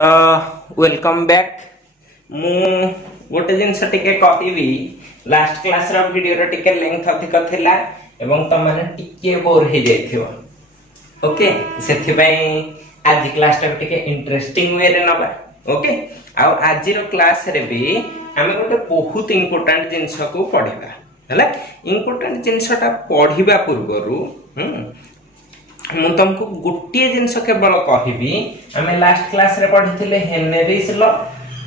Welcome back मु गोटे जिनस टिके कहबी लास्ट क्लास रो वीडियो रो टिके लेंथ अधिक थिला एवं त माने टिके बोर हे जाइथिबो। ओके सेथि पई आज क्लास टा टिके इंटरेस्टिंग वे रे नबा। ओके आ आज रो क्लास रे भी हमें गोटे बहुत इंपोर्टेंट जिनस को पढिबा हला। इंपोर्टेंट जिनस टा पढिबा पूर्वरु मु तुमको गोटे जिनस केवल कहबी आम लास्ट क्लास रे पढ़ी हेनरीज लॉ।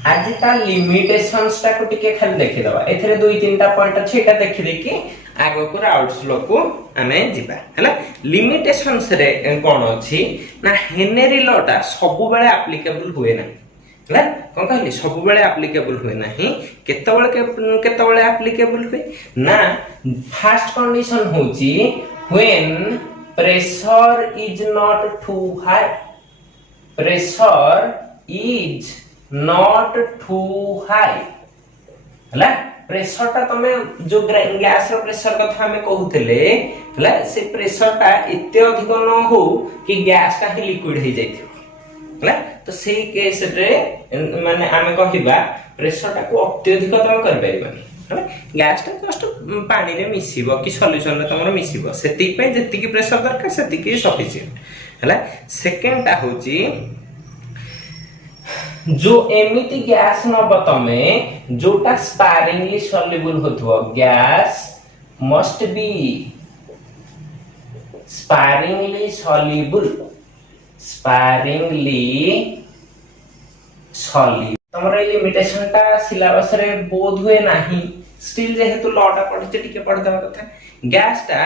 आज ता लिमिटेशंस टा को टिके खाली देखि दबा। एथरे दुई तीन टा पॉइंट अछि एटा देखि देखि आगो को राउट्स लो को आमे जिबा हला। लिमिटेशंस रे कोन अछि ना हेनरी लॉ टा सब बेले एप्लीकेबल हुए ना हला। कोन कहली सब बेले एप्लीकेबल हुए नाही केतबेले एप्लीकेबल हुए ना। फर्स्ट कंडीशन होची when pressure is not too high. Pressure is not too high. हला प्रेशर टा तमे जो गैस रो प्रेशर कथा हमें कहउतले हला से प्रेशर टा इते अधिक न हो कि गैस टा ही लिक्विड हे जाइथिबो हला। तो सेही केस रे माने हमें कहिबा प्रेशर टा को अत्यधिक तम कर परिबानी हला। गैस टा जस्ट पानी रे मिसिबो कि सॉल्यूशन रे तमरो मिसिबो सेति पे जेति की प्रेशर दरकार सेति की सफिशिएंट हला। सेकंड टा होची जो एमिति गैस नब तमे जोटा स्पारिंगली सॉल्युबल होथबो gas must be sparingly soluble तमरे लिमिटेशन टा सिलेबस रे बोध हुए नाही स्टिल जेहेतु लॉ टा पढिते टिके पढिदवा कथा। गैस टा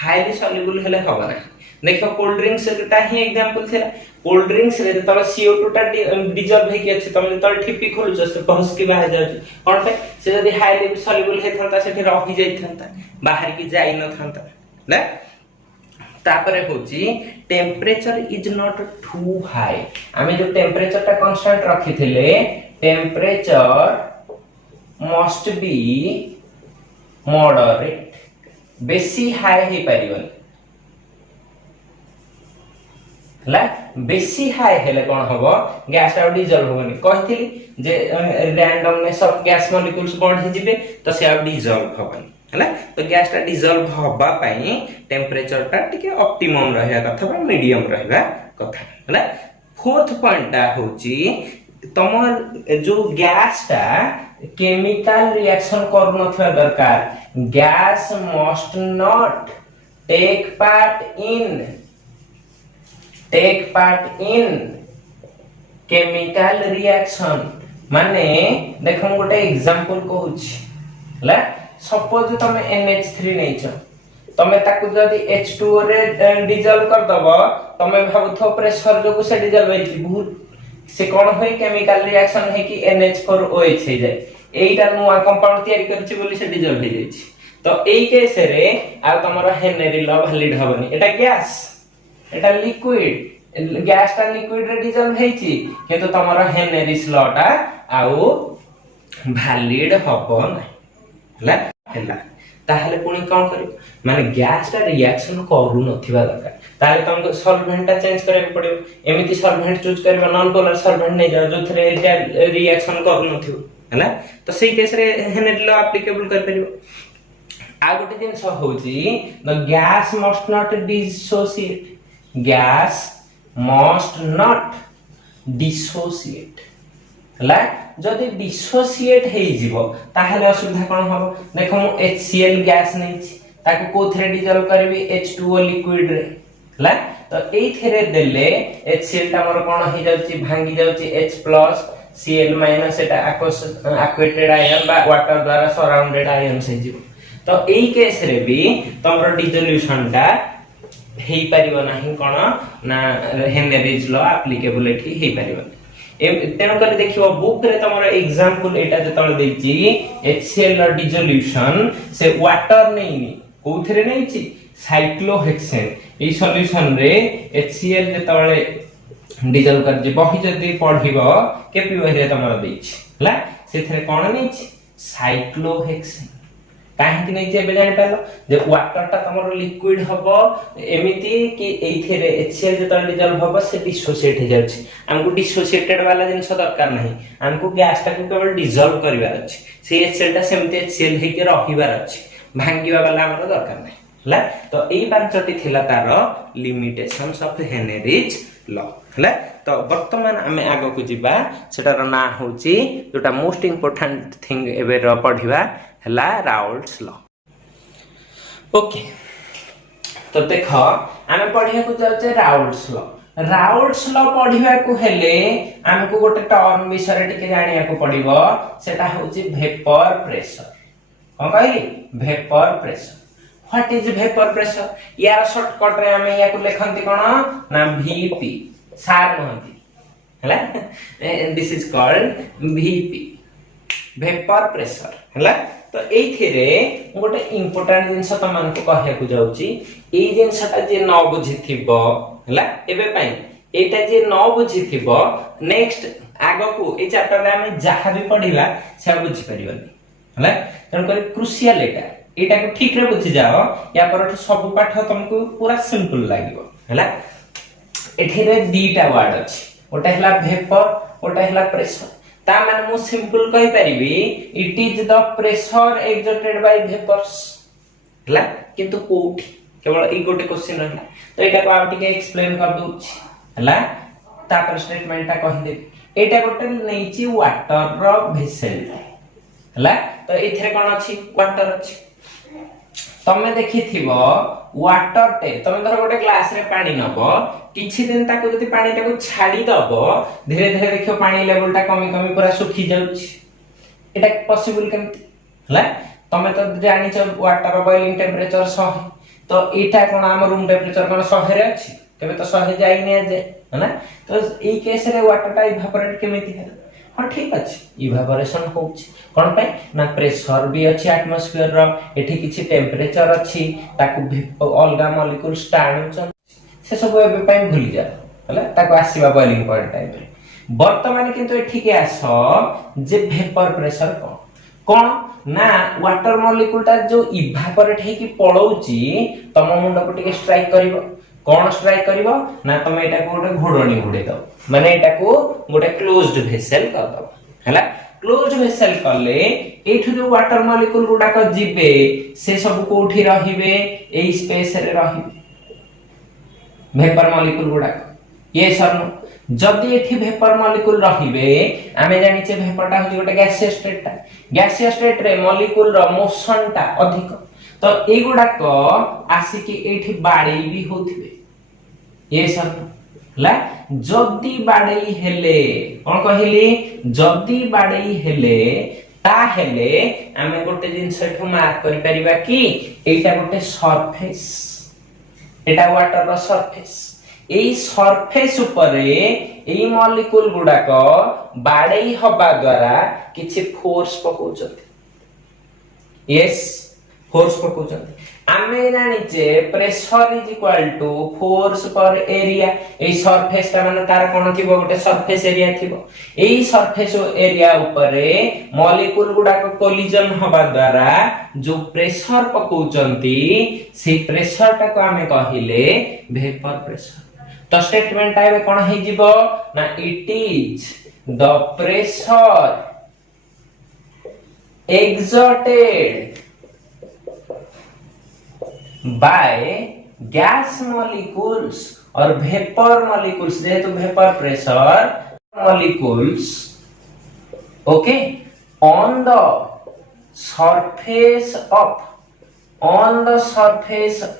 हाईली सॉल्युबल हेले होबा नाही। देखो कोल्ड ड्रिंक्स टा ही एग्जांपल थिला। कोल्ड ड्रिंक्स रे तब CO2 टा डिजॉल्व हे कि अछि तमे तल ठिपी खोलुछ से बहस के बाहर जाउछ कोन पे से यदि हाईली सॉल्युबल हे थांता सेठी रहि जाई थांता बाहर की जाई न थांता ना। तापरे होची temperature is not too high. आमे जो टेम्परेचर टा कांस्टेंट रखिथिले टेम्परेचर मस्ट बी मॉडरेट। बेसी हाई हे परिबन हला। बेसी हाई हेले कोन हबो गैस टा डिजॉल्व होबनी कहिथिली जे रैंडमनेस ऑफ गैस मॉलिक्यूल्स बढ़ि जिबे तो से अब डिजॉल्व होबनी हला। तो गैस टा डिजॉल्व होबा पई टेम्परेचर टा टिके ऑप्टिमम रहया कथा बा मीडियम रहबा कथा हला। फोर्थ पॉइंट टा होची तमर जो गैस टा केमिकल रिएक्शन करू नथवा दरकार। Gas must not take part in chemical reaction. माने देखम गोटे एग्जांपल कहूची हला। सपोज तमे NH3 नैचो तमे ताकू जदी H2O रे डिजॉल्व कर दबो तमे भाबुथो प्रेशर जो से डिजॉल्व होई बहुत से कोन होई केमिकल रिएक्शन है कि NH4OH हे जाय। एइटा नुवा कंपाउंड तयारी करछि बोली से डिजॉल्व हे जायछि। तो एई केस रे आ तमरो हेनरी लॉ वैलिड हबनी। एटा गैस एटा लिक्विड गैस टा लिक्विड रे डिजॉल्व हेछि किंतु तमरो हेनरीज लॉ टा आउ वैलिड हबो नै हला। ताहले पुणी कोन करियो माने गैस टा रिएक्शन करू नथिबा दरकार। ताले तुमको सॉल्वेंट टा चेंज करे पड़ियो। एमिति सॉल्वेंट चूज करबा नॉन पोलर सॉल्वेंट नै जाओ जो थरे रिएक्शन करू नथिबो हला। तो सेही केस रे हेनरी लॉ एप्लीकेबल कर परियो। आ गोटे दिन स होची the gas must not dissociate. Gas must not dissociate हला। जदि डिसोसिएट हे जिवो ताहले असुविधा कोन हबो। देखो मु HCl गैस नै छी ताको कोथरे डिजॉल्व करबी H2O लिक्विड रे हला। तो एई थेरे देले HCl ता मोर कोन हे जाउची भांगी जाउची H+ Cl- एटा एक्वेटेड आयन बा वाटर द्वारा सराउंडेड आयन से जिवो। तो एई केस रे भी तमरो डिसोल्यूशन टा हेई परिबो नाही कोन ना हेनरीज लॉ एप्लीकेबल एठी हेई परिबो। तेणु कर देखियो बुक रे तमरो एग्जांपल एटा जतल देछि HCl रो डिसोल्यूशन से वाटर नैनी कोथरे नैछि साइक्लोहेक्सेन। ए सॉल्यूशन रे HCl जतले डिजॉल्व कर जे बही जदी पढिबो केपी बही रे तमरो देछि हला। सेथरे कोन नैछि साइक्लोहेक्सेन काहे नहीं जे जानि पालो जे वाटर टा तमरो लिक्विड हबो एमिति कि एथिरे HCl जे तल डिजॉल्व हबो से डिसोसिएट हो जाउछि हमको डिसोसिएटेड वाला जिंस दरकार नहीं हमको गैस टा को केवल डिजॉल्व करिवार अछि से HCl टा सेमते HCl हे के रहिवार अछि भांगीवा वाला हमरो दरकार नहीं हला तो एई पांचटी थिला तार लिमिटेशंस ऑफ हेनरीज लॉ हला तो वर्तमान आमे आगो को जिबा सेटार ना होची जोटा मोस्ट इंपोर्टेंट थिंग एबे र पढिबा हला राउल्ट्स लॉ ओके तो देखो आमे पढिया को जाउचे राउल्ट्स लॉ पढिबा को हेले हमको गोटे टर्म विषय टिके जानिया को पडिबो सेटा होची वेपर प्रेशर कोन कहली vapour pressure what is vapour pressure यार शॉर्टकट रे हमें या को लेखंती कोन ना वीपी सार नहंती हला this is called VP vapour pressure हला तो एथिरे गोटे इंपोर्टेंट जिंस त मन को कहया को जाउची ए जिंसटा जे न बुझिथिबो हला एबे पई एटा जे न बुझिथिबो नेक्स्ट आगो को ए चैप्टर रे हमें जहा भी पढिबा से बुझि परिबनी हला तन कर क्रुशियल एटा को ठीक रे बुझि जाओ या पर सब पाठ तुमको पूरा सिंपल लागिवो हला एथिरे दीटा वर्ड अछि ओटा हला वेपर ओटा हला प्रेशर ता माने मु सिंपल कहि परिबी it is the pressure exerted by vapours हला किंतु कोठी केवल ई गोटे क्वेश्चन रहला तो एटा को आ टिके एक्सप्लेन कर दूछि हला ता पर स्टेटमेंट ता कहि देबी एटा गोटे नैची वाटर रो वेसल हला तो एथिरे कोन अछि वाटर अछि तमे देखिथिबो वाटर टे तमे धर गोटे ग्लास रे पानी नबो किछि दिन ताको जति पानी ताको छाडी दबो धीरे धीरे देखियो पानी लेवल ता कमी कमी पूरा सुखी जाउछि एटा पॉसिबल केमति हला तमे तो जानि छ वाटर बॉइलिंग टेंपरेचर 100 तो एटा कोन हम रूम टेंपरेचर कोन 100 रे अछि केबे तो 100 जाई नै जे हला तो ई केस रे वाटर ता इवापोरेट केमिति है हां ठीक अछि इवापोरेशन होउछि कोन पे ना प्रेशर भी अछि एटमॉस्फियर रो एठी किछि टेंपरेचर अछि ताकू अलगा मॉलिक्यूल्स टाणुछन से सब एबे पय भूली जा हला ताकू आसीबा बॉइलिंग पॉइंट टाइम रे वर्तमान किंतु एठी के आसो जे वेपर प्रेशर कोन ना वाटर मॉलिक्यूल ता जो इवापोरेट हे की पळौची तम मुंड को टिके स्ट्राइक करिवो कोन स्ट्राइक करिवो ना तमे एटा को गोटे घोडणी घोडे दो माने एटा को गोटे क्लोज्ड वेसल कर दो हला क्लोज्ड वेसल करले एठु जो वाटर मॉलिक्यूल गुडा को जिबे से सब कोठी रहिबे एई स्पेस रे रहिबे वेपर मॉलिक्यूल गुडा ये सरनो जदी एठी वेपर मॉलिक्यूल रहिबे आमे जानि छे वेपर ता होची गोटे गैसियस स्टेट रे मॉलिक्यूल रो मोशन ता अधिक तो ए गुडा को आसी कि एठी बाडी भी होथिबे ये सरनो ला जदी बाडई हेले कोन कहिली जदी बाडई हेले ता हेले हमें गोटे जिंस एठो मार्क करि परिबा कि एटा गोटे सरफेस एटा वाटर रो सरफेस एई सरफेस ऊपरे एई मॉलिक्यूल गुडा को बाडई हबा द्वारा किछि फोर्स पकोचथि यस फोर्स पकोचथि आमे जानि जे pressure is equal to force per area ए सरफेस ता माने तार कोन थिबो गोटे सरफेस एरिया थिबो एई सरफेस एरिया ऊपरे मॉलिक्यूल गुडा को कोलिजन हबा द्वारा जो प्रेशर पकोचंती से प्रेशर ता को आमे कहिले वेपर प्रेशर तो स्टेटमेंट टाइप कोन हे जिवो ना it is the pressure exerted by gas molecules or vapor molecules जेहेतु vapor pressure molecules okay on the surface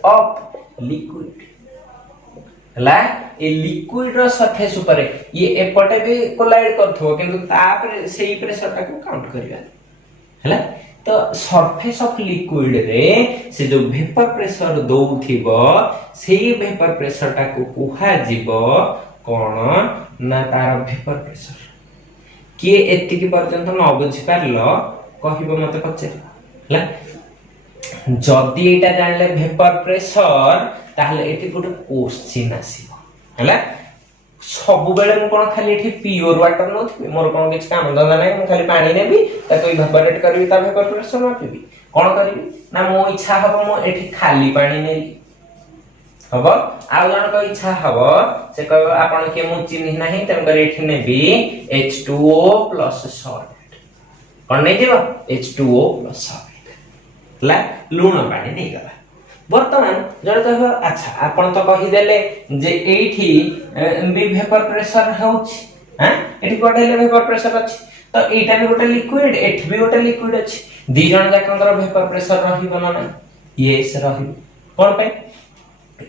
of liquid हला ए लिक्विड रो सरफेस ऊपर ये एपटे भी कोलाइड करथो किंतु तापर सेही प्रेशर का काउंट करिया हला तो सरफेस ऑफ लिक्विड रे से जो वेपर प्रेशर दउथिबो सेही वेपर प्रेशर ता को कुहा जीवो कोन ना तार वेपर प्रेशर के एति की पर्यंत न बुझि पारलो कहिबो मते पछे हला जदी एटा जानले वेपर प्रेशर ताहले एति गुड क्वेश्चन आसीबो हला सब बेले म कोन खाली एठी प्योर वाटर नथि मोर कोन किछ काम धंदा नै म खाली पानी नेबी ताको इवापोरेट करबी ता वेपर प्रेशर मापिबी कौन करी ना मो इच्छा हम मो एठी खाली पानी नेली हम आउ जन को इच्छा हम से कह आपन के मु चिन्ह नाही तम कर एठी नेबी H2O प्लस सॉल्ट कौन नै जीव H2O प्लस सॉल्ट ला लूण पानी नै गला वर्तमान जण कह अच्छा आपन तो कहि देले जे एठी बी वेपर प्रेशर होउछ हां एठी कोडले वेपर प्रेशर अछि तो एटा भी गोटे लिक्विड एठी भी गोटे लिक्विड अछि दी जण जाकंकर वेपर प्रेशर रहिबो ना यस रहिबो कोन पे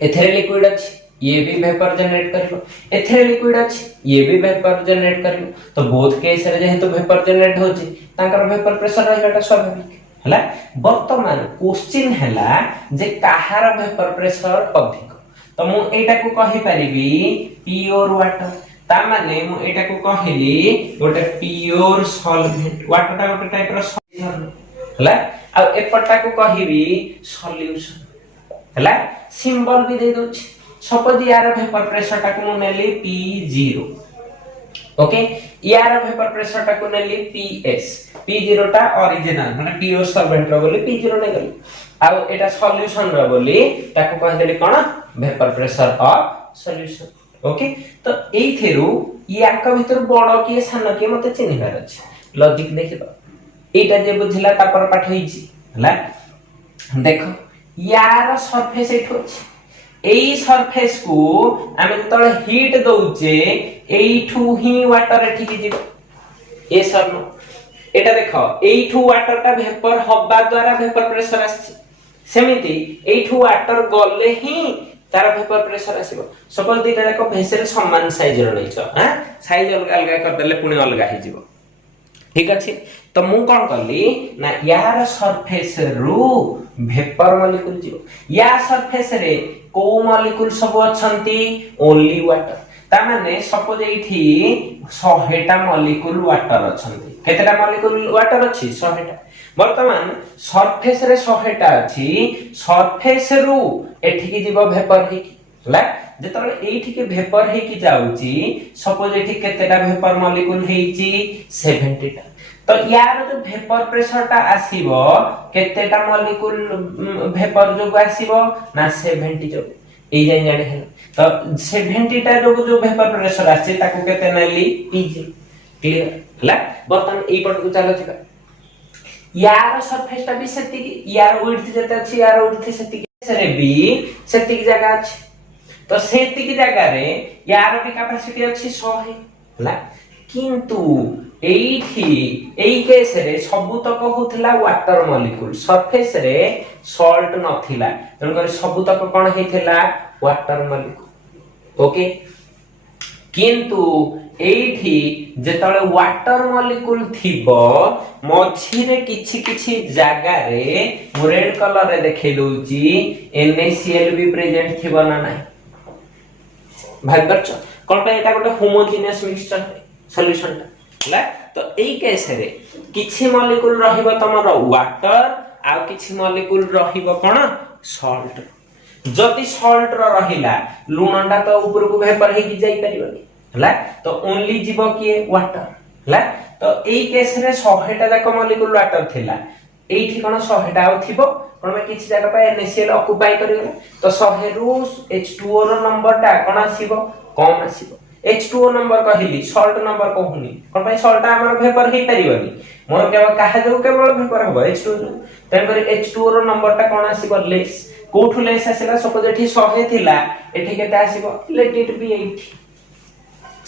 एथेरे लिक्विड अछि ये भी वेपर जनरेट करिवो एथेरे लिक्विड अछि ये भी वेपर जनरेट करिवो तो बोथ केस रे जेहेतु वेपर जनरेट होछि तांकर वेपर प्रेशर रहिबाटा स्वाभाविक हला वर्तमान क्वेश्चन हला जे काहार वेपर प्रेशर अधिक तो मु एटा को कहि परिबी प्योर वाटर ता माने मु एटा को कहिली गोटे प्योर सॉल्वेंट वाटर ता गोटे टाइप रो सॉल्यूशन हला आ एपटा को कहिबी सॉल्यूशन हला सिंबल भी दे दोछ सपोज यार वेपर प्रेशर ता को मु नेली P0 ओके यार वेपर प्रेशर ता को नेली PS P0 ता ओरिजिनल माने प्योर सॉल्वेंट रो बोली P0 नै गली आ एटा सॉल्यूशन रो बोली ता को कहि देली कोन vapour pressure of solution okay तो एई थेरु याका भीतर बड़ के सान के मते चिन्हिबार अछि लॉजिक देखिबा एटा जे बुझिला ता पर पाठ होईची हला देखो यार सरफेस एठो अछि एई सरफेस को आमे तळ हीट दउचे एइठू ही वाटर एठी की जीव ए सरनो एटा देखो एइठू वाटर ता वेपर हबा द्वारा वेपर प्रेशर आछि सेमिति एइठू वाटर गले ही तार वेपर प्रेशर आसीबो सपोज दिटा जाको भेसेल समान साइज रो लैछ हां साइज अलग अलग कर देले पुनी अलग ही जीवो ठीक अछि तो मु कोन करली ना यार सरफेस रु वेपर मॉलिक्यूल जीवो या सरफेस रे को मॉलिक्यूल सब अछंती ओनली वाटर ता माने सपोज एठी 100 टा मॉलिक्यूल वाटर अछंती केतेटा मॉलिक्यूल वाटर अछि 100 टा वर्तमान सरफेस रे 100 टा अछि सरफेस रु एठी की जीव वेपर हे ला जेतले एठी के वेपर हे की जाउची सपोज एठी केतेटा वेपर मॉलिक्यूल हेची 70 टा तो यार जो वेपर प्रेशर ता आसीबो केतेटा मॉलिक्यूल वेपर जो आसीबो ना 70 जो ए जाय जाने है तो 70 टा जो वेपर प्रेशर आसी ताको केते नेली Pg क्लियर हला बर्तन एई पट को चलो छिका यार सरफेस ता भी सेति यार विड्थ जते अछि यार विड्थ सेति सरे भी सेति जगह अछि तो सेति की जगह रे यार भी कैपेसिटी अछि 100 है हला किंतु एठी एई केस रे सबुतक होथला वाटर मॉलिक्यूल सरफेस रे सॉल्ट नथिला तन करे सबुतक कोन हेथिला वाटर मॉलिक्यूल ओके किंतु एठी जेतले वाटर मॉलिक्यूल थिबो मझी रे किछि किछि जागा रे रेड कलर रे देखै दोची NaCl भी प्रेजेंट थिबो ना नाही भाग करछ कोन पे एटा गोटे होमोजेनियस मिक्सचर सॉल्यूशन ला तो एई केस रे किछि मॉलिक्यूल रहिबो तमरो वाटर आ किछि मॉलिक्यूल रहिबो कोन सॉल्ट जति सॉल्ट रहिला लूणटा तो ऊपर को वेपर हे की जाई परिबनी हला तो ओनली जीव के वाटर हला तो एई केस रे 100 टा जाक मॉलिक्यूल वाटर थिला एठी कोन 100 टा आउ थिबो कोन में किछि जाका पे NaCl ऑक्युपाई करियो तो 100 रु H2O रो नंबर टा कोन आसीबो कम आसीबो H2O नंबर कहली सॉल्ट नंबर कहूनी कोन भाई सॉल्ट हमर वेपर हे परिबनी मोर केवल काहे जो केवल वेपर हो H2O तन कर H2O रो नंबर टा कोन आसीबो लेस कोठु लेस आसीला सपोज एठी 100 थिला एठी केते आसीबो लेट इट बी 80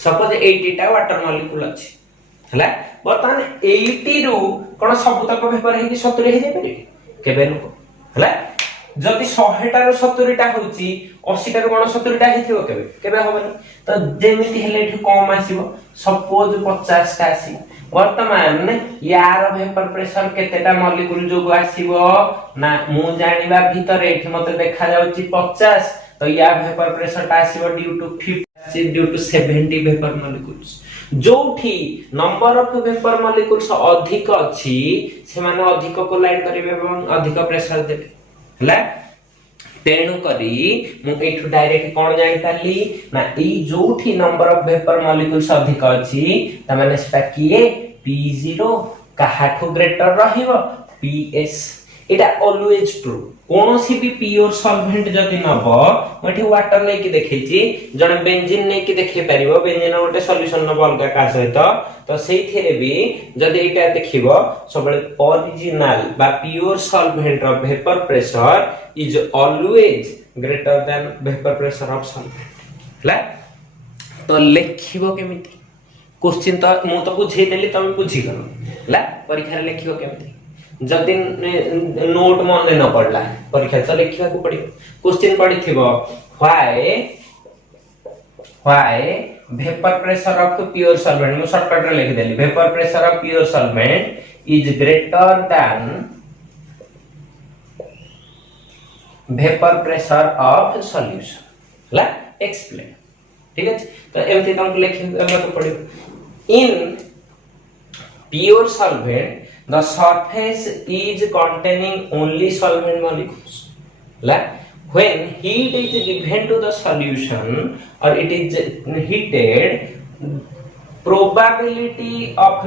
सपोज 80 टा वाटर मॉलिक्यूल अछि हला बर्तमान 80 रु कोन सब तक वेपर हे 70 हे जाय परिबे केबे नु हला जति 100 टा रो 70 टा होची 80 टा रो कोन 70 टा हिथिबो केबे केबे होबनी तो जेमिति हेले एठी कम आसीबो सपोज 50 टा आसी वर्तमान यार वेपर प्रेशर केतेटा मॉलिक्यूल जो आसीबो ना मु जानिबा भीतर एठी मते देखा जाउची 50 तो या वेपर प्रेशर टा आसीबो due to 50 due to 70 vapour molecules जोठी नंबर ऑफ वेपर मॉलिक्यूल्स अधिक अछि से माने अधिक कोलाइड करिवे एवं अधिक प्रेशर देबे हला तेणु करी मु एठु डायरेक्ट कोन जानि पाली ना ई जोठी नंबर ऑफ वेपर मॉलिक्यूल्स अधिक अछि त माने सेटा किए P0 काहाठु ग्रेटर रहिबो PS एटा ऑलवेज ट्रू कोनोसी भी प्योर सॉल्वेंट जदी नबो मठी वाटर नै कि देखैछि जण बेंजीन नै कि देखै परिबो बेंजीन गोटे सॉल्यूशन नबो अलगा का सहित तो सेइथिरे भी जदी एटा देखिबो सबले ओरिजिनल बा pure solvent of vapour pressure is always greater than vapour pressure of solvent हला तो लेखिबो केमिति क्वेश्चन तो मु तो बुझै देली तमे बुझी गलो हला परीक्षा रे लेखिबो केमिति जदि नोट मन न पड़ला परीक्षा तो लिखिबा को पड़ियो क्वेश्चन पड़िथिबो why vapour pressure of pure solvent मु शॉर्टकट रे लिख देली vapour pressure of pure solvent is greater than vapour pressure of solution ला एक्सप्लेन ठीक है तो एमती तुमको लिखिबा को पड़ियो in pure solvent the surface is containing only solvent molecules like when heat is given to the solution or it is heated probability of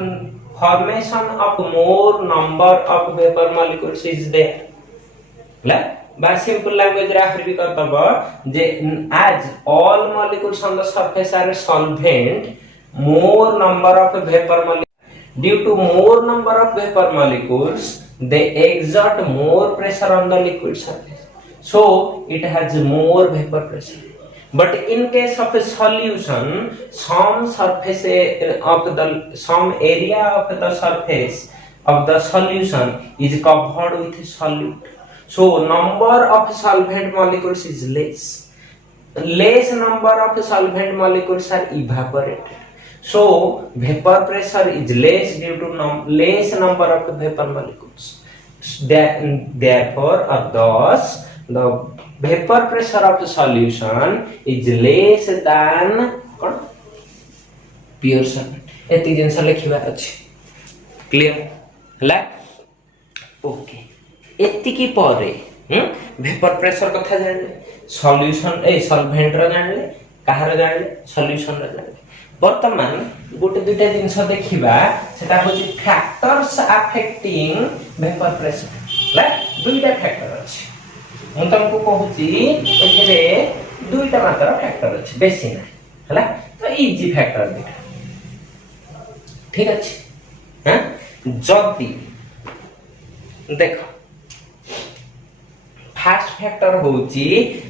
formation of more number of vapor molecules is there like by simple language रे आखिर भी करतबो जे as all molecules on the surface are solvent more number of vapor molecules due to more number of vapor molecules they exert more pressure on the liquid surface so it has more vapor pressure but in case of a solution some surface of the some area of the surface of the solution is covered with solute so number of solvent molecules is less number of solvent molecules are evaporated so vapor pressure is less due to less number of vapor molecules therefore or thus the vapor pressure of the solution is less than pure solvent एति जिंस लिखिबा अछि clear हला okay एति की परे vapour pressure कथा जानले solution a solvent रो जानले काहर जानले सॉल्यूशन रो जानले वर्तमान गोटे दुटा जिंस देखिबा सेटा होची फैक्टर्स अफेक्टिंग वेपर प्रेशर ला दुईटा फैक्टर अछि हम तुमको कहूची एथिरे दुईटा मात्र फैक्टर अछि बेसी ना हला तो इजी फैक्टर दुईटा ठीक अछि हां जदी देखो फर्स्ट फैक्टर होची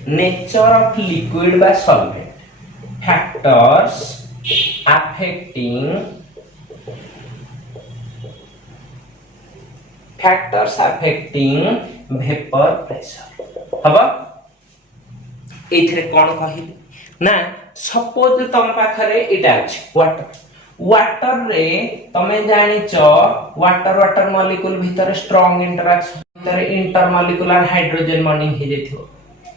नेचर ऑफ लिक्विड बा solvent factors affecting vapor pressure हबा एथिरे कोन कहिली ना सपोज तम पाखरे एटा अछि वाटर रे तमे जानिचो वाटर मॉलिक्यूल भीतर स्ट्रांग इंटरेक्शन भीतर इंटरमॉलिक्यूलर हाइड्रोजन बॉन्डिंग हे जेथियो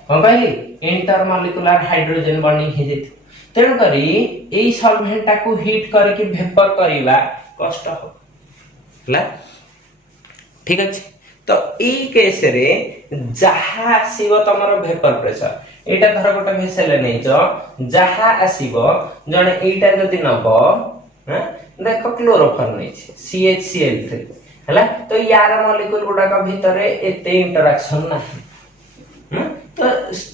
कोन कहली इंटरमॉलिक्यूलर हाइड्रोजन बॉन्डिंग हे जेथियो तेणु करी एई सॉल्वेंट को हीट करके वेपर करिवा कष्ट हो हला ठीक अछि तो एई केस रे जहा आसीबो तमरो वेपर प्रेशर एटा धर गोटे भेसेल नैचो जहा आसीबो जने एटा जदी नबो ह देखो क्लोरोफॉर्म नैछि CHCl3 हला तो यार मॉलिक्यूल गुडा का भीतर एते इंटरेक्शन नाही तो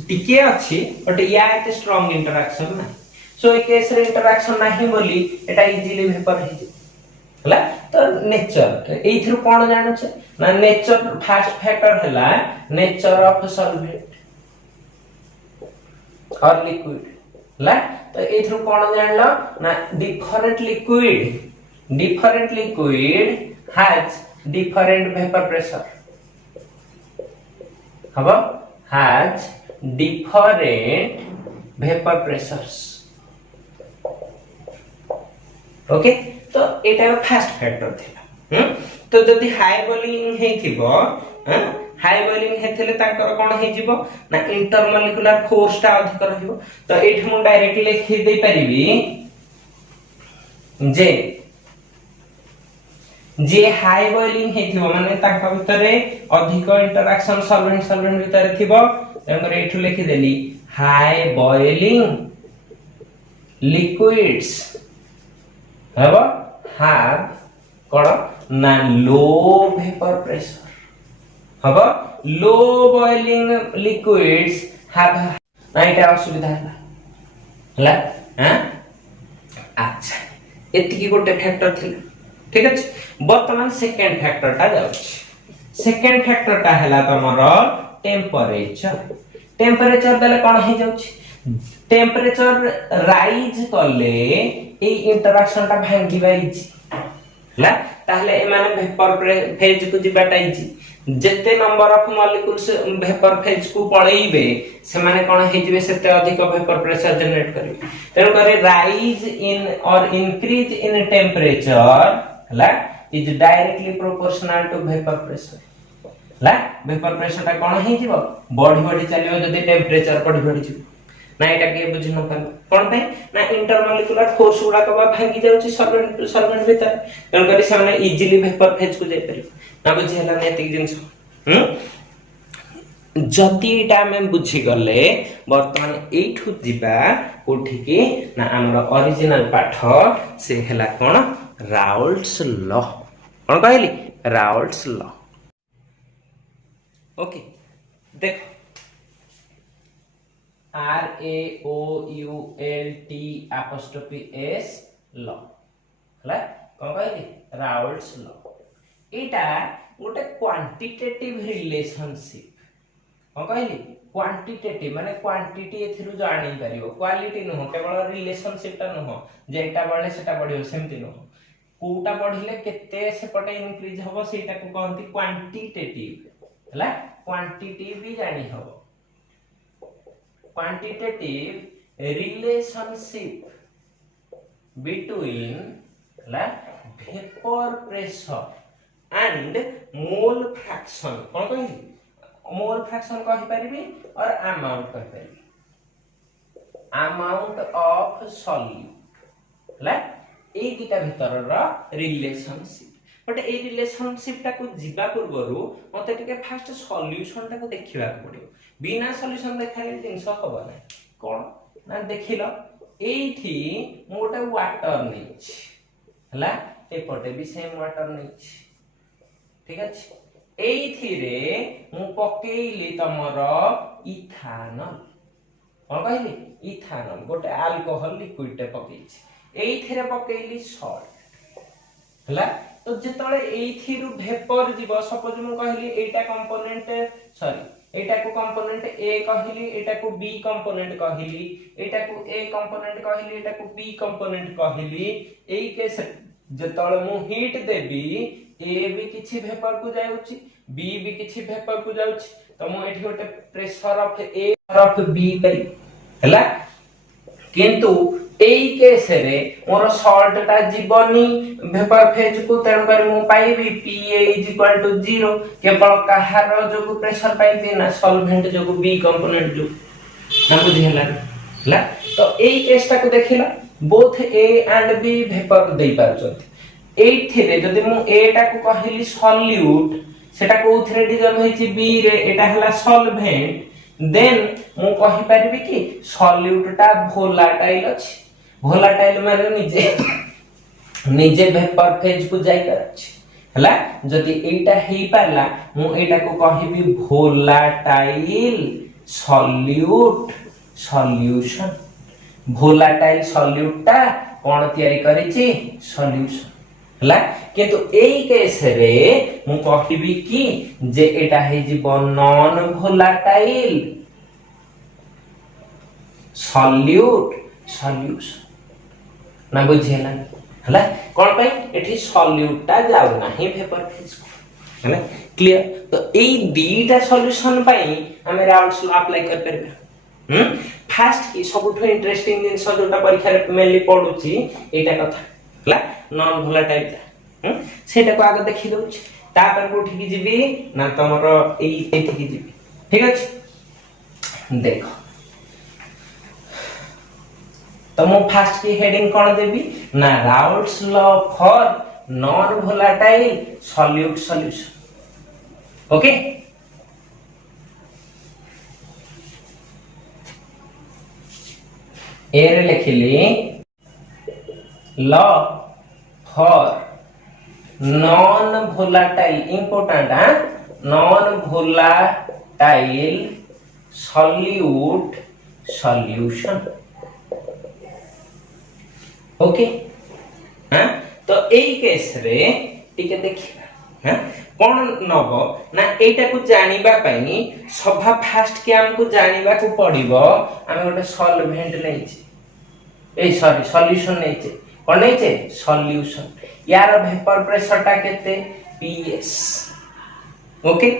टिके अछि बट या एते स्ट्रांग इंटरेक्शन नाही सो ए केस रे इंटरेक्शन नाही बोली एटा इजीली वेपर हे जे हला तो नेचर एथि कोन जानो छै ना नेचर फर्स्ट फैक्टर हला नेचर ऑफ सॉल्वेंट और लिक्विड हला तो एथि कोन जानलो ना different liquid has different vapour pressure हबो has different vapour pressures okay तो एटा फर्स्ट फैक्टर थिला तो जदी हाई बॉइलिंग हेथिबो हाई बॉइलिंग हेथिले ताकर कोन हे जिवो ना इंटरमॉलिक्यूलर फोर्स ता अधिक रहइबो तो एठ मु डायरेक्टली लिखि दे परिबी जे हाई बॉइलिंग हेथिबो माने ताका भितरे अधिक इंटरेक्शन सॉल्वेंट भितरे थिबो तंगर एठु लिखि देली हाई बॉइलिंग लिक्विड्स have कोन ना लो वेपर प्रेशर हबो लो बॉइलिंग लिक्विड्स हैव ना एटा असुविधा हला हां अच्छा एति की गोटे फैक्टर थिला ठीक अछि वर्तमान सेकंड फैक्टर ता जाउछि सेकंड फैक्टर ता हला तमरो टेम्परेचर टेम्परेचर देले कोन हे जाउछि टेम्परेचर राइज कले ए इंटरेक्शन ता भांगी बाइछि हला ताहले ए माने वेपर फेज को जिबाटाइछि जेते number of molecules vapour phase को पळेइबे से माने कोन हे जिवे सेते अधिक वेपर प्रेशर जनरेट करिवे तेन करे राइज इन और इंक्रीज इन टेम्परेचर हला is directly proportional to vapour pressure हला वेपर प्रेशर ता कोन हे जिवो बढ़ी चलियो जदि टेम्परेचर बढ़ी जिवो ना एटा के बुझ न पान कोन पे ना इंटरमॉलिक्यूलर फोर्स गुडा कबा भांगी जाउची सॉल्वेंट टू सॉल्वेंट भीतर तेन करी से माने इजीली वेपर फेज को जाई परियो ना बुझी हला ने एतिक जिंस जति एटा में बुझी गले वर्तमान एठु दिबा कोठी के ना हमर ओरिजिनल पाठ से हला कोन राउल्ट्स लॉ कोन कहली राउल्ट्स लॉ ओके देखो RAOULT' लॉ हला कोन कहली राउल्ट्स लॉ एटा गोटे क्वांटिटेटिव रिलेशनशिप कोन कहली क्वांटिटेटिव माने क्वांटिटी एथिरु जानि परियो क्वालिटी न हो केवल रिलेशनशिप ता न हो जे एटा बढ़ले सेटा बढ़ियो सेमति न हो कोटा बढ़िले केते सेपटे इंक्रीज होबो सेटा को कहंती क्वांटिटेटिव हला क्वांटिटी भी जानि हो quantitative relationship between vapor pressure and mole fraction कोन कहि mole fraction कहि परिबी और amount कहि परिबी amount of solute हला ए दिटा भीतर रा रिलेशनशिप बट ए रिलेशनशिप ता को जिबा पूर्वरु मते टिके फास्ट सॉल्यूशन ता को देखिबा पड़ियो बिना सॉल्यूशन देखाले जिंस होबो ना कोन ना देखिलो एठी मोटा वाटर नेछ हला एपटे भी सेम वाटर नेछ ठीक अछि एठी रे मु पकेइली तमर इथानल कोन कहली इथानल गोटे अल्कोहल लिक्विड टे पकेइछि एठी रे पकेइली सॉल्ट हला तो जेतळे एथिरु वेपर जीव सपोज मु कहली एटा कंपोनेंट सॉरी एटा को कंपोनेंट ए कहली एटा को बी कंपोनेंट कहली एटा को ए कंपोनेंट कहली एटा को बी कंपोनेंट कहली एई केस जेतळे मु हीट देबी ए भी किछि वेपर को जाउची बी भी किछि वेपर को जाउची तो मु एठी गोटे pressure of A of B करी हला किंतु एई केस रे मोर सॉल्ट ता जीवनी वेपर फेज को तेन कर मु पाइबी Pa = 0 केवल कहार जो प्रेशर पाइबी ना सॉल्वेंट जो बी कंपोनेंट जो ना बुझिला तो एई केस ता को देखिला both A and B vapour दे पारछथि एथिरे जदि मु ए टा को कहली सॉल्यूट सेटा कोथरे डिजॉल्व होइछि बी रे एटा हला सॉल्वेंट देन मु कहि परिबी कि सॉल्यूट टा वोलाटाइल अछि वोलाटाइल माने निजे वेपर फेज को जाई परछि हला जदि एटा हेई पारला मु एटा को कहिबी volatile solute solution volatile solute टा कोन तयारी करिछि सॉल्यूशन हला किंतु एई केस रे मु कहिबी कि जे एटा हे जीव नॉन वोलाटाइल सॉल्यूट सॉल्यूशन ना बुझिला हला कोन पई एठी सॉल्यूट ता जाउ नाही वेपर फेज को हला क्लियर तो एई दीटा सॉल्यूशन पई हमें राउल्ट्स लॉ अप्लाई कर परबा फास्ट की सबठो इंटरेस्टिंग जिंस जोटा परीक्षा रे मेनली पढुची एटा कथा हला नॉन वोलाटाइल सेटा को आगे देखि दउछ ता पर कोठी की जीबी ना तमरो एई एठी की जीबी ठीक अछि देखो तो मु फास्ट की हेडिंग कोन देबी ना Raoult's law for non volatile solute solution okay एरे लिखिली law for non volatile important non volatile solute solution. Okay हाँ तो एई केस रे टिके देखिबा हाँ कोन नब ना एटा को जानिबा पई सभा फास्ट के हमको जानिबा को पड़िबो हम गोटे सॉल्वेंट लेछि ए सॉरी सॉल्यूशन लेछि कोन लेछि सॉल्यूशन यार वेपर प्रेशर टा केते पीएस। ओके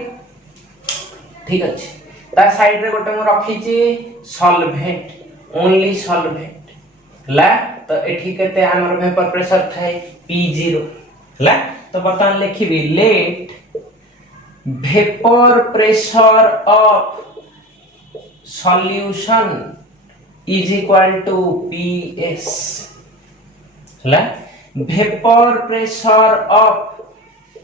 ठीक अछि ता साइड रे गोटे म रखी छी सॉल्वेंट ओनली सॉल्वेंट ला तो एठी केते हमर वेपर प्रेशर थाए P0 ला तो बर्तमान लिखिबी let vapour pressure of solution is equal to PS ला vapour pressure of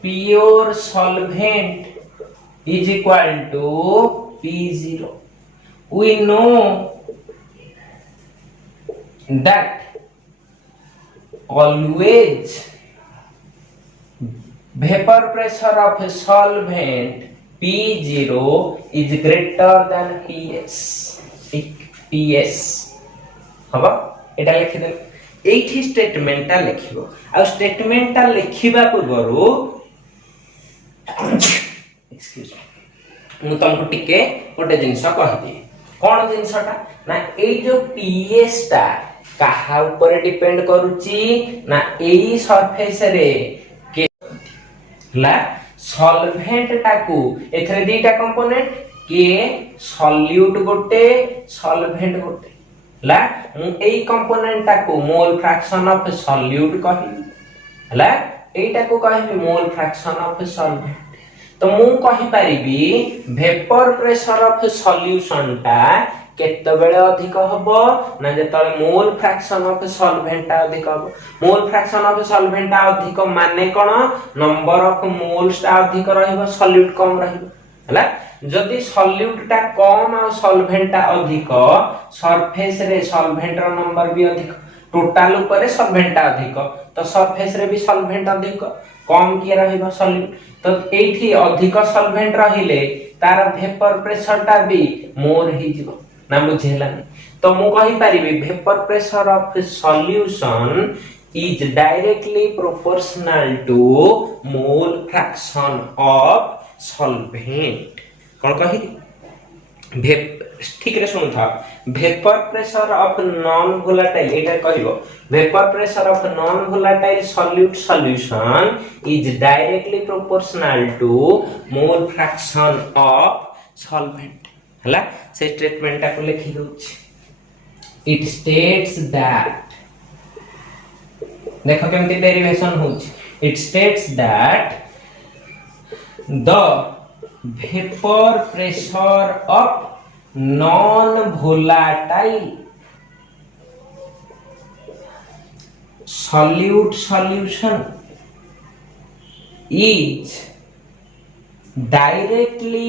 pure solvent is equal to P0। we know that always vapor pressure of solvent P0 is greater than PS। PS हबा एटा लिखि दे एठी statement ता लिखिबो आ statement ता लिखिबा पूर्वरु excuse मु तुमको टिके गोटे जिंस कहदी कोन जिंसटा ना ए जो PS ता कहा ऊपर डिपेंड करूची ना एई सरफेस रे के ला सॉल्वेंट टाकू एथरे दीटा कंपोनेंट के सॉल्यूट गोटे सॉल्वेंट गोटे ला एई कंपोनेंट टाकू मोल फ्रैक्शन ऑफ सॉल्यूट कहि ला एटा को कहि मोल फ्रैक्शन ऑफ सॉल्वेंट। तो मु कहि परिबी वेपर प्रेशर ऑफ सॉल्यूशन टा केते बेले अधिक हबो ना जेतले मोल फ्रैक्शन ऑफ सॉल्वेंट टा अधिक हबो। मोल फ्रैक्शन ऑफ सॉल्वेंट टा अधिक माने कोन नंबर ऑफ मोल्स टा अधिक रहइबो सॉल्यूट कम रहइबो हला। जदि सॉल्यूट टा कम आ सॉल्वेंट टा अधिक सरफेस रे सॉल्वेंट रो नंबर भी अधिक टोटल ऊपर सॉल्वेंट टा अधिक तो सरफेस रे भी सॉल्वेंट अधिक कम किए रहइबो सॉल्यूट। तो एठी अधिक सॉल्वेंट रहिले तार वेपर प्रेशर टा भी मोर ही जिवो ना बुझेलानी। तो मु कहि परिबी vapour pressure of solution is directly proportional to mole fraction of solvent. कोन कहि ठीक रे सुन था vapour pressure of non volatile एटा कहिबो vapour pressure of non volatile solute solution is directly proportional to mole fraction of solvent हला। से स्टेटमेंट को लिखि दोछि इट स्टेट्स दैट देखो केमती डेरिवेशन होछि it states that the vapour pressure of non volatile solute solution is directly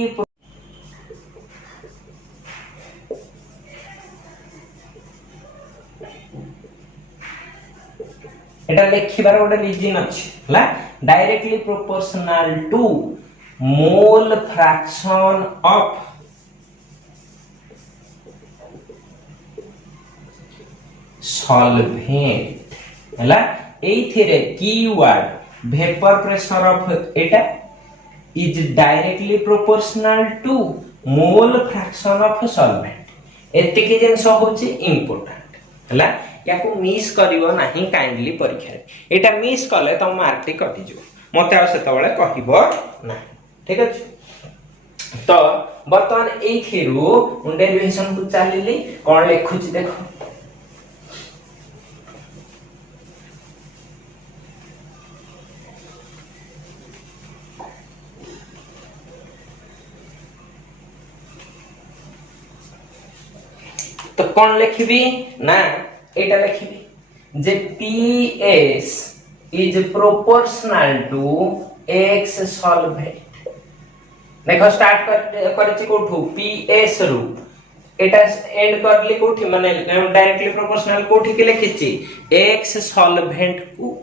एटा लिखिबार गोटे reason अछि हला directly proportional to mole fraction of solvent हला। एथिरे कीवर्ड वेपर प्रेशर ऑफ एटा is directly proportional to mole fraction of solvent एतिके जेंस होची important हला। याको मिस करिवो नाही काइंडली परीक्षा रे एटा मिस कले त मार्क टी कटि जो मते आ सेतबेले कहिबो ना ठीक अछि। तो वर्तमान एथिरु डेरिवेशन को चालिली कोन लिखुची देखो तो कौन लिखबी ना एटा लिखबी जे PS is proportional to X solvent. देखो स्टार्ट करछि कोठू PS रु एटा एंड करली कोठी माने डायरेक्टली प्रोपोर्शनल कोठी के लिखिछि X सॉल्वेंट को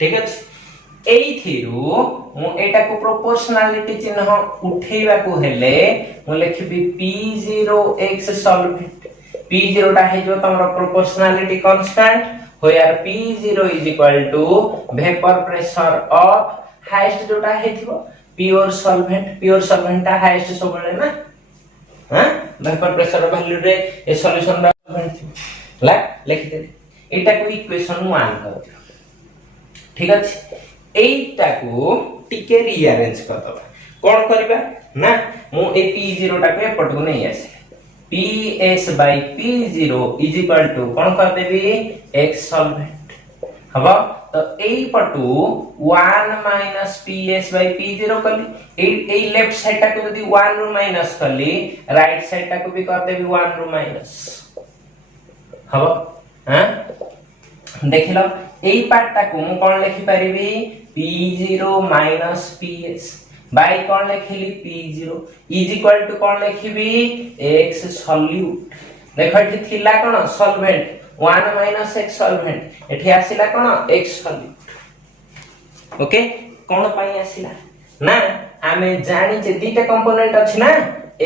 ठीक अछि। एइथिरु मु एटा को प्रोपोर्शनालिटी चिन्ह उठेइबा को हेले मु लिखबी P0x सॉल्वेंट P0 टा है जो तमरो proportionality constant where P0 is equal to vapor pressure of highest जोटा हेथिबो प्योर सॉल्वेंट ता हाईएस्ट सबले ना हां वेपर प्रेशर वैल्यू रे ए सॉल्यूशन सॉल्वेंट ला लिख दे एटा को इक्वेशन 1 कर दियो ठीक अछि एटा को टिके रीअरेंज कर दबा कोन करबा ना मु ए P0 टा को एपट को नहीं आसे PS by P0 is equal to कोन कर देबी x सॉल्वेंट हबा तो एई पटू 1 माइनस PS by P0 कली एई लेफ्ट साइड टा को यदि 1 रो माइनस कली राइट साइड टा को भी कर देबी 1 रो माइनस हबा हां देखिलो एई पार्ट टा को मु कोन लिखि परिबी P0 माइनस PS बाय कोन लिखिली P0 इज इक्वल टू कोन लिखिबी x सॉल्यूट देखो एठी थिला कोन सॉल्वेंट 1 माइनस x सॉल्वेंट एठी आसिला कोन x सॉल्यूट ओके कोन पई आसिला ना आमे जानि जे दीटा कंपोनेंट अछि ना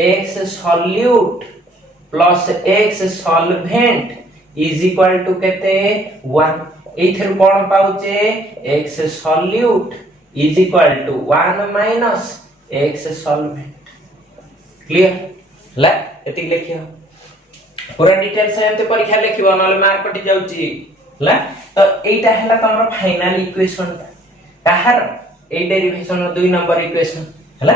x solute plus x solvent is equal to केते 1 एथर कोन पाउचे x solute is equal to 1 minus x solvent clear ला एति लिखियो पूरा डिटेल से एते परीक्षा लिखिबो नले मार्क कटि जाउची ला तो एटा हला तमरो फाइनल इक्वेशन ताहार ए डेरिवेशन 2 नंबर इक्वेशन हला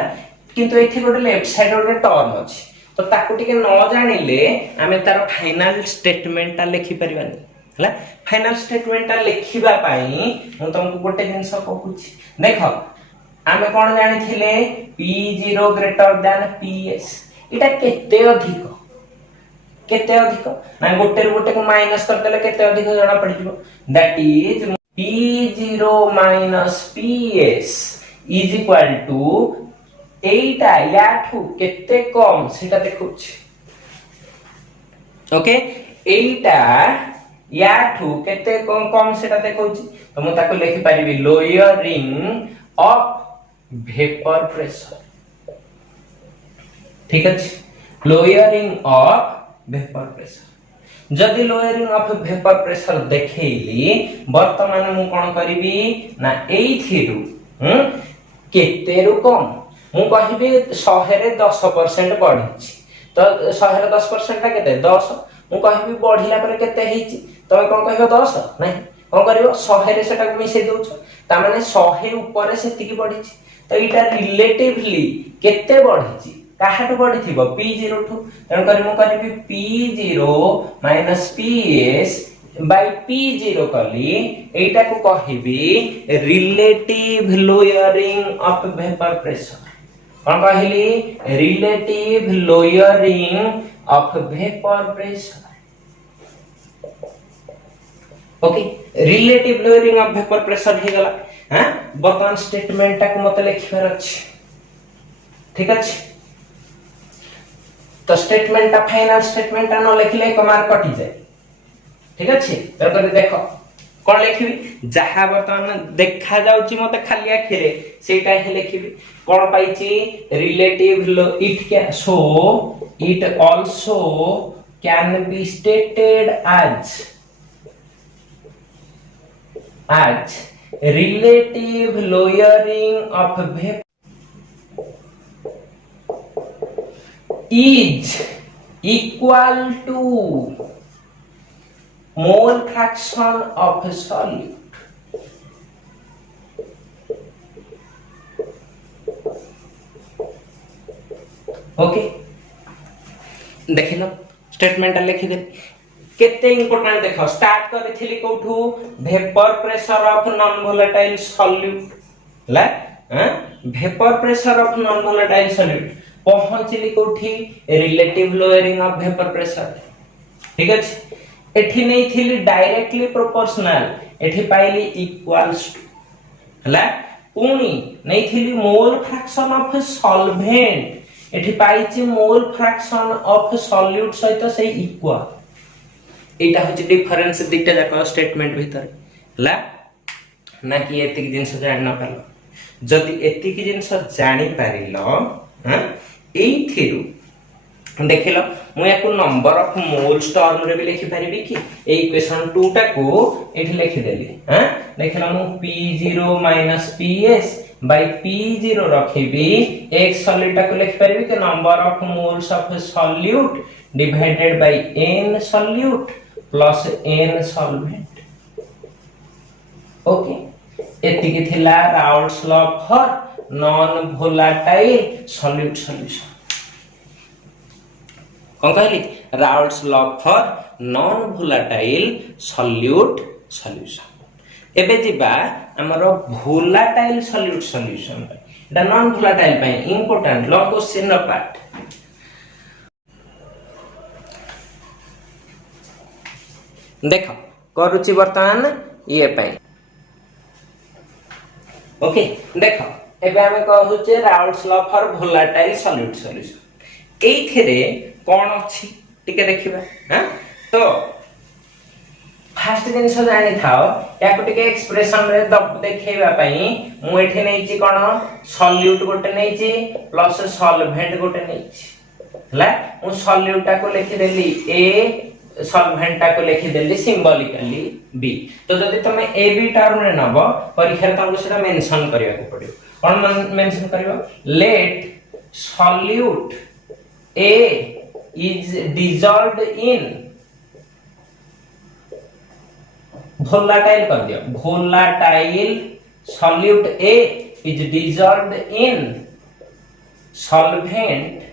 किंतु एथि गोटे लेफ्ट साइड गोटे टर्म अछि तो ताकू टिके न जानिले आमे तार फाइनल स्टेटमेंट ता लिखि परिबानी हला फाइनल स्टेटमेंट ता लिखिबा पई हम तुमको गोटे जिंस कहूची देखो आमे कोन जानि थिले P0 ग्रेटर देन PS इटा केते अधिक ना गोटे को माइनस कर देले केते अधिक जणा पड़ जिवो that is P0 minus PS is equal to एटा याठू केते कम सेटा देखुची ओके एटा याठू केते कम सेटा देखुची तो मु ताको लिखि परिबी लोअरिंग ऑफ वेपर प्रेशर ठीक अछि लोअरिंग ऑफ वेपर प्रेशर जदि लोअरिंग ऑफ वेपर प्रेशर देखैली वर्तमान मु कोन करिवि ना एइथिरु केते रु कम मु कहिबी 100 रे 10% बढ़िछि तो 100 रे 10% ता केते 10 मु कहिबी बढ़िला पर केते हिछि तमे कोन कहबो 10 नै कोन करिवो 100 रे सेटा मिसै दोछ ता माने 100 ऊपर सेति की बढ़िछि तो इटा रिलेटिवली केते बढ़िछि काहाटु बढ़िथिबो P0 ठु तन करी मु करिबी P0 minus PS by P0 कली एटा को कहिबी relative lowering of vapour pressure कोन कहली relative lowering of vapour pressure okay relative lowering of vapour pressure हे गला हां वर्तमान स्टेटमेंट ता को मते लिखिबार अछि ठीक अछि तो स्टेटमेंट ता फाइनल स्टेटमेंट ता न लिखले एक मार्क कटि जाय ठीक अछि तो देखो कोन लिखिबी जहा वर्तमान देखा जाउची मते खाली आखिरे सेटा हे लिखिबी कोन पाइची relative it can so it also can be stated as relative lowering of vapor is equal to mole fraction of solute okay देखिलो स्टेटमेंट लिखि दे केते इंपोर्टेंट देखो स्टार्ट करथिली कोठू vapour pressure of non volatile solute ला vapour pressure of non volatile solute पहुंचली कोठी relative lowering of vapour pressure ठीक अछि एठी नै थिली डायरेक्टली प्रोपोर्शनल एठी पाइली इक्वल्स टू ला पुनी नै थिली मोल फ्रैक्शन ऑफ सॉल्वेंट एठी पाइची मोल फ्रैक्शन ऑफ सॉल्यूट सहित से इक्वल एटा होची डिफरेंस दिटा जाक स्टेटमेंट भीतर ला ना कि एतिक जिनस जान न पारल जदि एतिक जिनस जानि पारिल हां एइथिरु देखिल मु याकू नंबर ऑफ मोल्स टर्म रे भी लिखि परिबी कि ए इक्वेशन 2 टा को एठी लिखि देली हां देखिल मु p0 ps by p0 रखिबी एक सॉलिड टा को लिखि परिबी कि number of moles of solute divided by n solute plus n solvent okay एतिकी थिला Raoult's law for non volatile solute solution कौन कहली Raoult's law for non volatile solute solution एबे जिबा हमर वोलेटाइल सॉल्यूट सॉल्यूशन एटा नॉन वोलेटाइल पय important long question part देखो करूची वर्तमान ये पय ओके देखो एबे हमें कहूचे Raoult's law for volatile solute solution एथिरे कौन अच्छी टिके देखिबा हां तो फास्ट जिनस जानि थाओ याको टिके एक्सप्रेशन रे देखैबा पई मु एठी नैची कोन सॉल्यूट गोटे नैची प्लस सॉल्वेंट गोटे नैची हला मु सॉल्यूट टा को लिखि देली ए सॉल्वेंट टा को लिखि देली सिंबॉलिकली बी तो जदि तमे ए बी टर्म रे नबो परीक्षा रे तमको सेटा मेंशन करिया को पड़ियो कोन मेंशन करियो let solute A is dissolved in volatile कर दिया volatile solute A is dissolved in solvent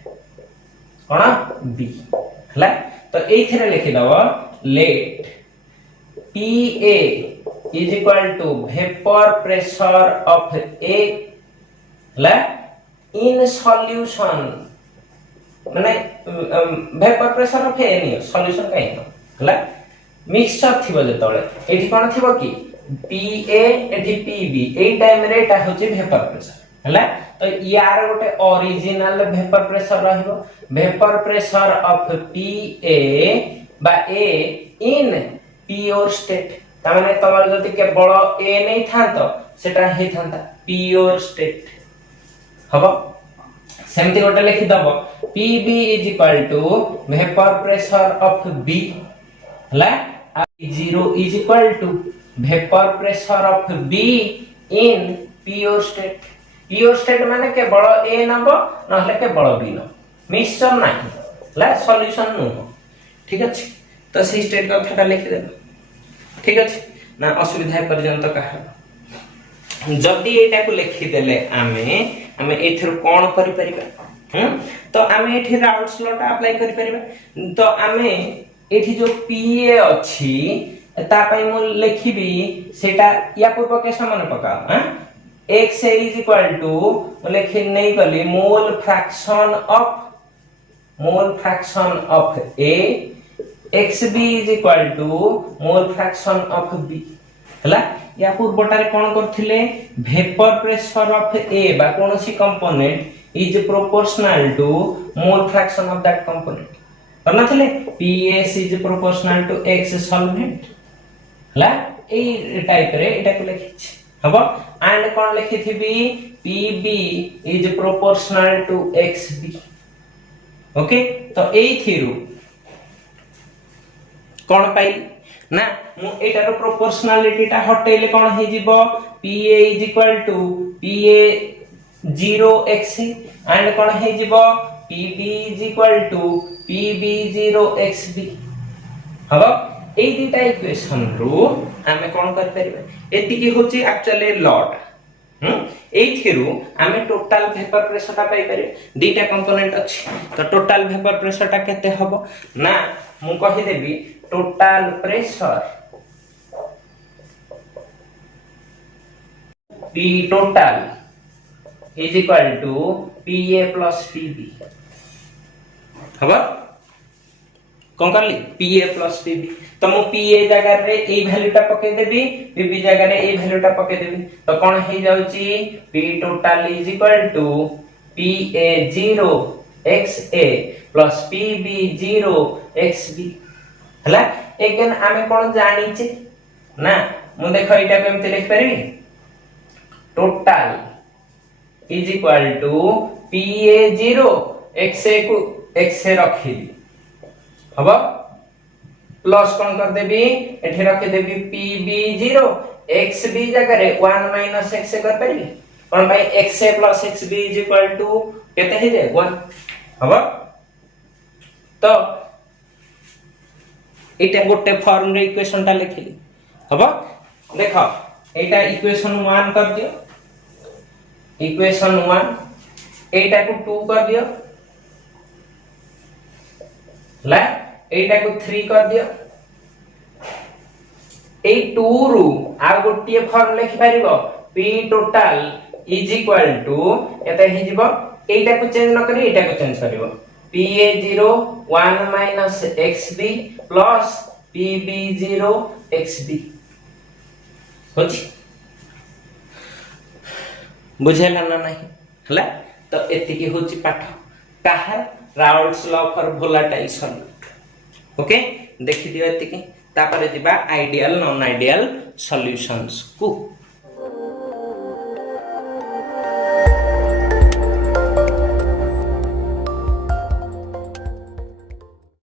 कौन B हला तो एथिरे लिखि दबो let PA is equal to vapor pressure of A हला in solution माने vapour pressure of any solution काई न हला मिक्सचर थिबो जतोले एठी कोन थिबो कि PA एठी PB ए टाइम रे एटा होची वेपर प्रेशर हला तो यार गोटे ओरिजिनल वेपर प्रेशर रहबो वेपर प्रेशर ऑफ PA बा A इन प्योर स्टेट ता माने तमर जति केवल A नै थांतो सेटा हे थांता प्योर स्टेट हबो सेमती गोटे लिखि दबो PB is equal to vapor pressure of B हला 0 is equal to vapor pressure of B in pure state माने केवल A नबो नहले केवल B न मिक्सचर नाही हला सॉल्यूशन नु ठीक अछि तो सी स्टेट कथाटा लिखि देबो ठीक अछि ना असुविधा पर्यंत कहा जदी एटा को लिखि देले आमे एथर कोन करि परिबा तो आमे एठी राउल्ट्स लॉ टा अप्लाई करि परिबा तो आमे एठी जो PA अछि ता पय मु लिखिबी सेटा या पूर्व के समान पकाओ हां x is equal to लिखि नै गली मोल fraction of A xb is equal to mole fraction of B हला या पूर्वटारे कोन करथिले वेपर प्रेशर ऑफ A बा कोनोसी component is proportional to mole fraction of that component करना थिले PS is proportional to x solvent हला ए टाइप रे एटा को लिखि हबो एंड कोन लिखि थिबी PB is proportional to XB okay तो ए थिरु कोन पाई ना मु एटारो प्रोपोर्शनलिटी टा हटेले कोन हे जिवो PA is equal to PA 0x and कोन हे जिवो PB is equal to PB 0xB हबो ए दुटा इक्वेशन रो हमें कोन कर परिबे एति की होची एक्चुअली लॉट ए थिरु हमें टोटल वेपर प्रेशर ता पाई परिबे दुटा कंपोनेंट अछि तो टोटल वेपर प्रेशर ता केते हबो ना मु कहि देबी total pressure P total is equal to PA plus PB हबो कोन करली PA plus PB तो मु PA जगह रे ए वैल्यू टा पके देबी PB जगह रे ए वैल्यू टा पके देबी तो कोन हे जाउची P total is equal to PA 0 XA plus PB 0 XB हला एगेन आमे कोन जानि छी ना मु देखो एटा केमते लिख परिबी total is equal to PA0 XA को XA रखिली हबो प्लस कौन कर देबी एठी रखि देबी PB0 XB जगह रे 1 माइनस XA कर परिबी कोन भाई XA plus XB is equal to केते हे जे 1 हबो तो एटा गोटे फॉर्म रे इक्वेशन ता लिखिली हबो देखो एटा इक्वेशन 1 कर दियो इक्वेशन 1 एटा को 2 कर दियो ला एटा को 3 कर दियो ए 2 रु आ गोटिए फॉर्म लिखि परिबो p total is equal to एता हि जिवो एटा को चेंज न करी एटा को चेंज करिवो PA0 1 minus XB plus PB0 XB होची बुझेला ना नहीं हला तो एतिकी होची पाठ काहर Raoult's law for volatile solute okay देखि दियो एतिकी तापर जिबा आइडियल नॉन आइडियल सॉल्यूशंस को